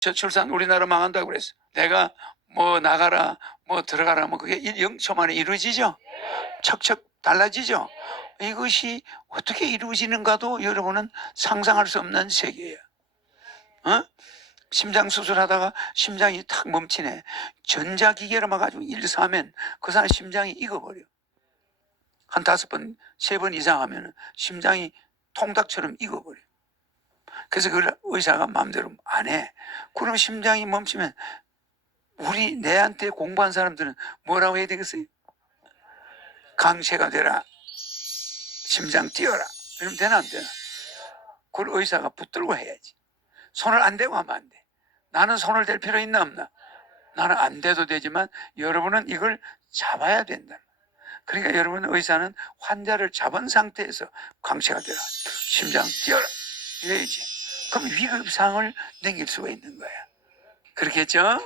저출산 우리나라 망한다고 그랬어. 내가 뭐 나가라 뭐 들어가라 뭐 그게 0초 만에 이루어지죠. 척척 달라지죠. 이것이 어떻게 이루어지는가도 여러분은 상상할 수 없는 세계예요. 어? 심장 수술하다가 심장이 탁 멈추네. 전자기계로 막 가지고 일사하면 그 사람 심장이 익어버려. 한 5번, 3번 이상 하면 심장이 통닭처럼 익어버려. 그래서 그걸 의사가 마음대로 안 해. 그럼 심장이 멈추면 우리 내한테 공부한 사람들은 뭐라고 해야 되겠어요? 강체가 되라. 심장 뛰어라. 이러면 되나 안 되나? 그걸 의사가 붙들고 해야지. 손을 안 대고 하면 안 돼. 나는 손을 댈 필요 있나 없나? 나는 안 대도 되지만 여러분은 이걸 잡아야 된다. 그러니까 여러분 의사는 환자를 잡은 상태에서 강체가 되라. 심장 뛰어라. 이래야지. 그럼 위급상을 넘길 수가 있는 거야. 그렇겠죠?